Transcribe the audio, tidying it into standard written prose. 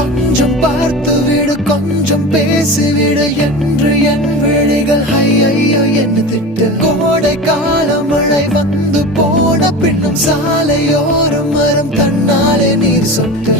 கொஞ்சம் பார்த்து விடு கொஞ்சம் பேசிவிடு என்று என் விழிகள் ஐயோ என்ன திட்டு. கோடை கால மழை வந்து போன பின்னும் சாலையோரம் மரம் தன்னாலே நீர் சொட்டு.